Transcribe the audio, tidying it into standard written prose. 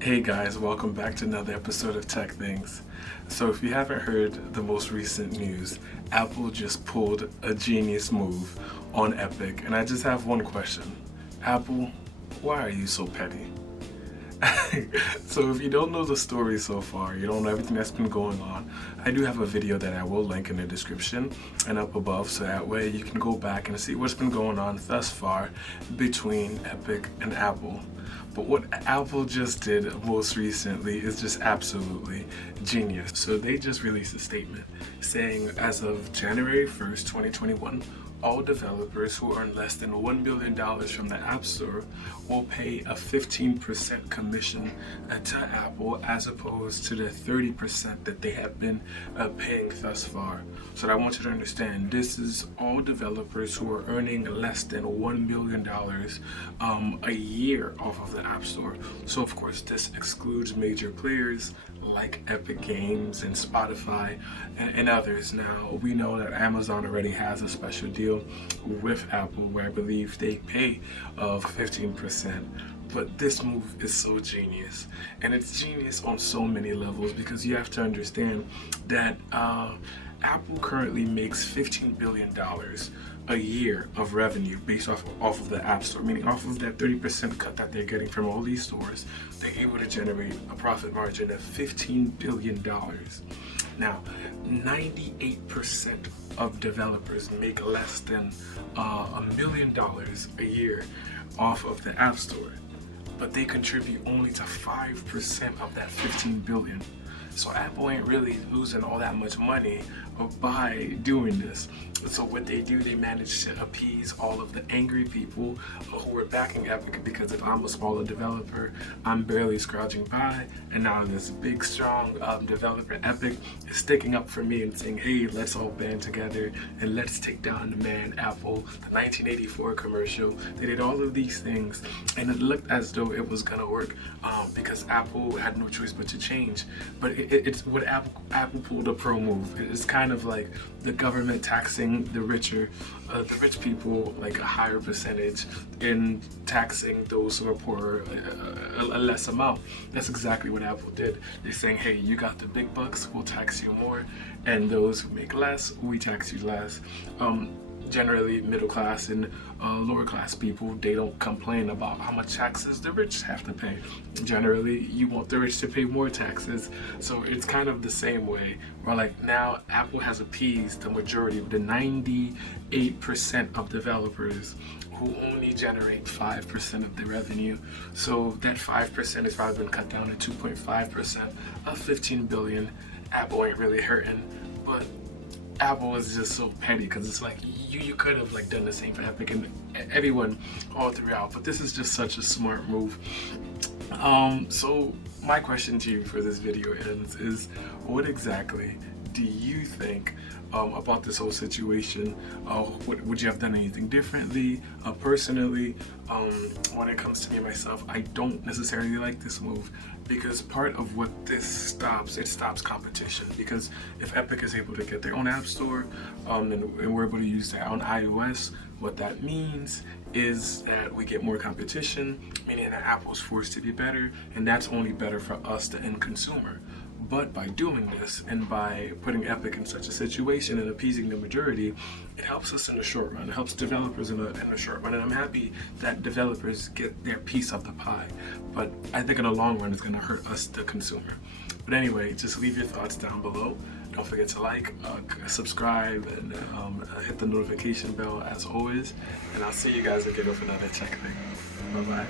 Hey guys, welcome back to another episode of Tech Things. So, if you haven't heard the most recent news, Apple just pulled a genius move on Epic, and I just have one question. Apple, why are you so petty? So if you don't know the story so far, you don't know everything that's been going on, I do have a video that I will link in the description and up above, so that way you can go back and see what's been going on thus far between Epic and Apple. But what Apple just did most recently is just absolutely genius. So they just released a statement saying as of January 1st, 2021, all developers who earn less than $1 billion from the App Store will pay a 15% commission to Apple as opposed to the 30% that they have been paying thus far. So I want you to understand this is all developers who are earning less than $1 million a year off of the App Store. So of course this excludes major players like Epic Games and Spotify and others. Now we know that Amazon already has a special deal with Apple where I believe they pay of 15%. But this move is so genius, and it's genius on so many levels because you have to understand that Apple currently makes $15 billion a year of revenue based off of the App Store, meaning off of that 30% cut that they're getting from all these stores, they're able to generate a profit margin of $15 billion. Now, 98% of developers make less than $1 million a year off of the App Store, but they contribute only to 5% of that 15 billion. So Apple ain't really losing all that much money by doing this. So what they do, they manage to appease all of the angry people who are backing Epic, because if I'm a smaller developer, I'm barely scrounging by, and now this big, strong developer, Epic, is sticking up for me and saying, hey, let's all band together and let's take down the man, Apple, the 1984 commercial. They did all of these things, and it looked as though it was gonna work because Apple had no choice but to change. But it's what Apple pulled a pro move. It's kind of like the government taxing the rich people like a higher percentage, and taxing those who are poorer a less amount. That's exactly what Apple did. They're saying, hey, you got the big bucks, we'll tax you more, and those who make less, we tax you less. Generally, middle class and lower class people, they don't complain about how much taxes the rich have to pay. Generally, you want the rich to pay more taxes. So it's kind of the same way where like now Apple has appeased the majority of the 98% of developers who only generate 5% of the revenue. So that 5% has probably been cut down to 2.5% of 15 billion. Apple ain't really hurting, but Apple is just so petty because it's like you could have like done the same for Epic and everyone all throughout, but this is just such a smart move. So my question to you for this video is what exactly do you think about this whole situation? Would you have done anything differently? Personally, when it comes to me myself, I don't necessarily like this move because part of what this stops, it stops competition. Because if Epic is able to get their own app store and we're able to use that on iOS, what that means is that we get more competition, meaning that Apple's forced to be better, and that's only better for us, the end consumer. But by doing this and by putting Epic in such a situation and appeasing the majority, it helps us in the short run. It helps developers in the short run. And I'm happy that developers get their piece of the pie. But I think in the long run, it's going to hurt us, the consumer. But anyway, just leave your thoughts down below. Don't forget to like, subscribe, and hit the notification bell as always. And I'll see you guys again with another tech thing. Bye-bye.